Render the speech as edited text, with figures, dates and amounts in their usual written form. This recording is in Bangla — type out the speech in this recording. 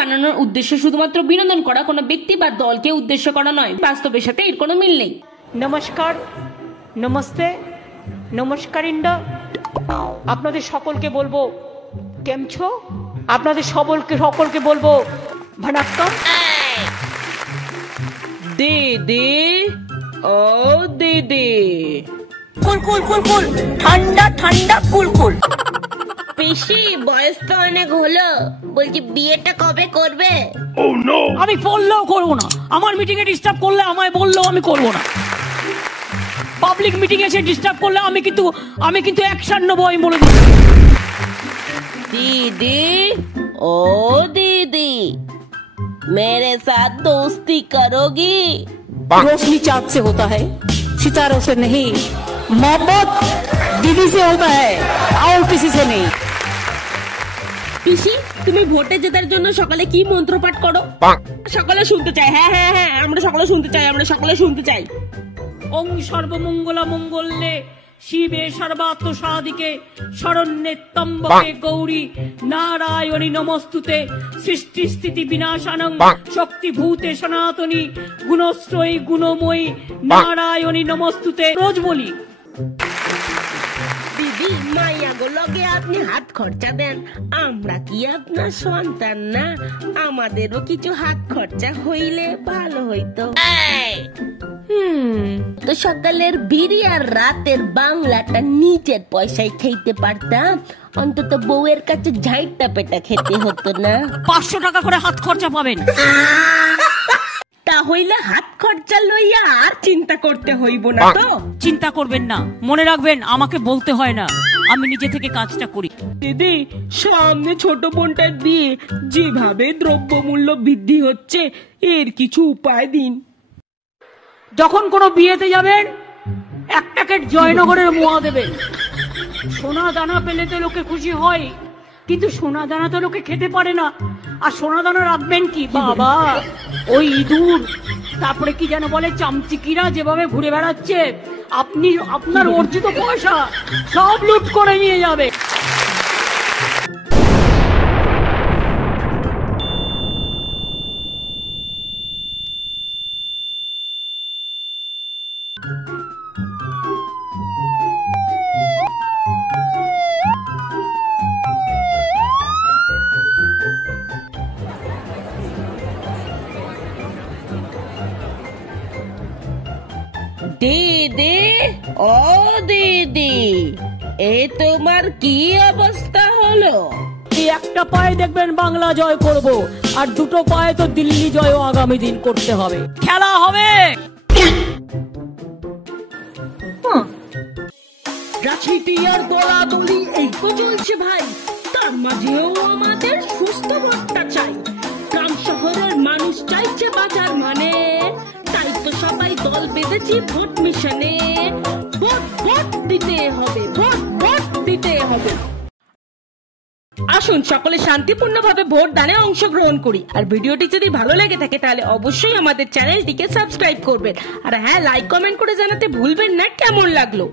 বানানোর উদ্দেশ্য শুধুমাত্র বিনোদন করা, কোনো ব্যক্তি বা দলকে উদ্দেশ্য করা নয়। বাস্তবের সাথে এর কোনো মিল নেই। নমস্কার, নমস্তে, নমস্কারিন্ডা। আপনাদের সকলকে বলবো কেমছো, আপনাদের সকলকে বলবো ভানাক্কাম। দিদি ও দিদি, কুল কুল কুল কুল, ঠান্ডা ঠান্ডা কুল কুল। পিসি বয়স তো অনেক হলো, বলছি বিয়েটা কবে করবে? আমি বললেও করবো না। আমার মিটিং এ ডিস্টার্ব করলে আমায় বললেও আমি করবো না। পাবলিক মিটিং এসে ডিস্টার্ব করলে আমি কিন্তু অ্যাকশন নেবো, আমি বলে দিচ্ছি। दीदी ओ दीदी, मेरे साथ दोस्ती करोगी? रोशनी चाँद से होता है, सितारों से नहीं। मोहब्बत दीदी से होता है और किसी से नहीं। পিসি, তুমি ভোটে জেতার জন্য সকালে কি মন্ত্র পাঠ করো? সকালে শুনতে চাই। হ্যাঁ হ্যাঁ হ্যাঁ, আমরা সকালে শুনতে চাই। ওং সর্বমঙ্গলা মঙ্গলে শিবে সর্বাত্ম সাধিকে শরণ্যে ত্র্যম্বকে গৌরী নারায়ণী নমস্তুতে সৃষ্টি স্থিতি বিনাশানং শক্তিভূতে সনাতনী গুণশ্রয়ী গুণময়ী নারায়ণী নমস্তুতে। রোজ বলি। দিদি মাইয়া গুলোকে আপনি হাত খরচা দেন, আমরা কি আপনার সন্তান না? আমাদেরও কিছু হাত খরচা হইলে ভালো হইতো। তো সকালের বিড়ি আর রাতের বাংলাটা নিজের পয়সায় খেতে পারতাম, অন্তত বউয়ের কাছে ঝাইটা পেটা খেতে হতো না। 500 টাকা করে হাত খরচা পাবেন। তাহলে হাত খরচা লইয়া আর চিন্তা করতে হইব না তো? চিন্তা করবেন না, মনে রাখবেন আমাকে বলতে হয় না, আমি নিজে থেকে কাজটা করি। দিদি, সামনে ছোট বোনটার বিয়ে, যেভাবে দ্রব্যমূল্য বৃদ্ধি হচ্ছে, এর কিছু উপায় দিন। যখন কোনো বিয়েতে যাবেন, 1 প্যাকেট জয়নগরের মোয়া দেবেন। সোনা দানা পেলে তো লোকে খুশি হয়, কিন্তু সোনা দানা তো লোকে খেতে পারে না। আর সোনা দানা রাখবেন কি বাবা? ওই ইঁদুর, তারপরে কি যেন বলে চামচিকিরা যেভাবে ঘুরে বেড়াচ্ছে, আপনার অর্জিত পয়সা সব লুট করে নিয়ে যাবে। দিদি ও দিদি, এ তোমার কি অবস্থা হলো? এই একটা পায়ে দেখবেন বাংলা জয় করব, আর 2টো পায়ে তো দিল্লি জয়ও আগামী দিন করতে হবে। খেলা হবে। রাজনীতি আর দলাদলি এই তো চলছে ভাই, তার মাঝেও আমাদের সুস্থ ভোটটা চাই। গ্রাম শহরের মানুষ চাইছে বাজার মানে, তাই তো সবাই দল বেঁধেছি ভোট মিশনে। ভোট দিতে হবে, ভোট দিতে হবে। আসুন সকলে শান্তিপূর্ণভাবে ভোট দানে অংশগ্রহণ করি। আর ভিডিওটি যদি ভালো লেগে থাকে তাহলে অবশ্যই আমাদের চ্যানেলটিকে সাবস্ক্রাইব করবেন। আর হ্যাঁ, লাইক কমেন্ট করে জানাতে ভুলবেন না কেমন লাগলো।